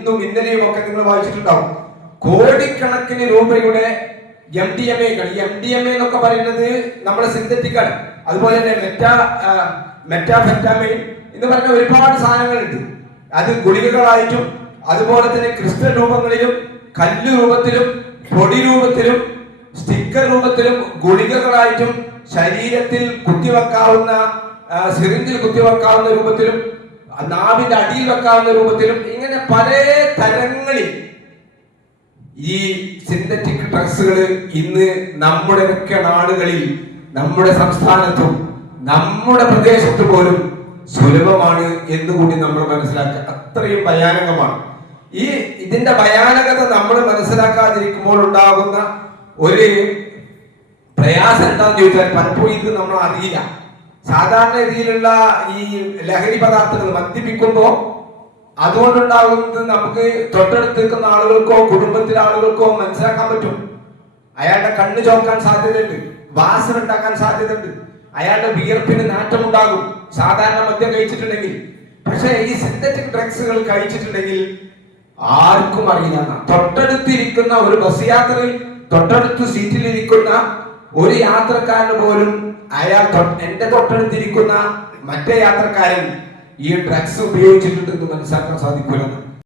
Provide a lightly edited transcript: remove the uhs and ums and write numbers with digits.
ഇന്നും ഇന്നലെയും ഒക്കെ നിങ്ങൾ വായിച്ചിട്ടുണ്ടാവും. കോടിക്കണക്കിന് രൂപയുടെ MDMA എന്നൊക്കെ പറയുന്നത് നമ്മുടെ സിന്തറ്റിക് ആണ്. അതുപോലെ തന്നെ മെറ്റാഫെറ്റാമൈൻ എന്ന് പറഞ്ഞ ഒരുപാട് സാധനങ്ങളുണ്ട്. അത് ഗുളികകളായിട്ടും അതുപോലെ തന്നെ ക്രിസ്റ്റൽ രൂപങ്ങളിലും കല്ല് രൂപത്തിലും പൊടി രൂപത്തിലും സ്റ്റിക്കർ രൂപത്തിലും ഗുളികകളായിട്ടും ശരീരത്തിൽ കുത്തിവെക്കാവുന്ന സിറിഞ്ചിൽ കുത്തിവെക്കാവുന്ന രൂപത്തിലും നാവിന്റെ അടിയിൽ വെക്കാവുന്ന രൂപത്തിലും ഇങ്ങനെ പല തരങ്ങളിൽ ഈ സിന്തറ്റിക് ഡ്രഗ്സുകൾ ഇന്ന് നമ്മുടെ ഒക്കെ നാടുകളിൽ, നമ്മുടെ സംസ്ഥാനത്തും നമ്മുടെ പ്രദേശത്ത് പോലും സുലഭമാണ് എന്നുകൂടി നമ്മൾ മനസ്സിലാക്കുക. അത്രയും ഭയാനകമാണ്. ഇതിന്റെ ഭയാനകത നമ്മൾ മനസ്സിലാക്കാതിരിക്കുമ്പോൾ ഉണ്ടാകുന്ന ഒരു പ്രയാസം എന്താന്ന് ചോദിച്ചാൽ പലപ്പോഴും ഇത് നമ്മൾ അറിയില്ല. സാധാരണ രീതിയിലുള്ള ഈ ലഹരി പദാർത്ഥങ്ങൾ മദ്യപിക്കുമ്പോൾ അതുകൊണ്ടുണ്ടാകുന്നത് നമുക്ക് തൊട്ടടുത്ത് നിൽക്കുന്ന ആളുകൾക്കോ കുടുംബത്തിലെ ആളുകൾക്കോ മനസ്സിലാക്കാൻ പറ്റും. അയാളുടെ കണ്ണ് ചോക്കാൻ സാധ്യതയുണ്ട്, വാസന ഉണ്ടാക്കാൻ സാധ്യതയുണ്ട്, അയാളുടെ വിയർപ്പിന് നാറ്റം ഉണ്ടാകും സാധാരണ മദ്യം കഴിച്ചിട്ടുണ്ടെങ്കിൽ. പക്ഷെ ഈ സിന്തറ്റിക് ഡ്രഗ്സുകൾ കഴിച്ചിട്ടുണ്ടെങ്കിൽ ആർക്കും അറിയില്ല. തൊട്ടടുത്തിരിക്കുന്ന ഒരു ബസ് യാത്രയിൽ തൊട്ടടുത്ത് സീറ്റിലിരിക്കുന്ന ഒരു യാത്രക്കാരന് പോലും എന്റെ തൊട്ടടുത്തിരിക്കുന്ന മറ്റേ യാത്രക്കാരൻ ഈ ഡ്രഗ്സ് ഉപയോഗിച്ചിട്ടുണ്ടെന്ന് മനസ്സിലാക്കാൻ സാധിക്കില്ല.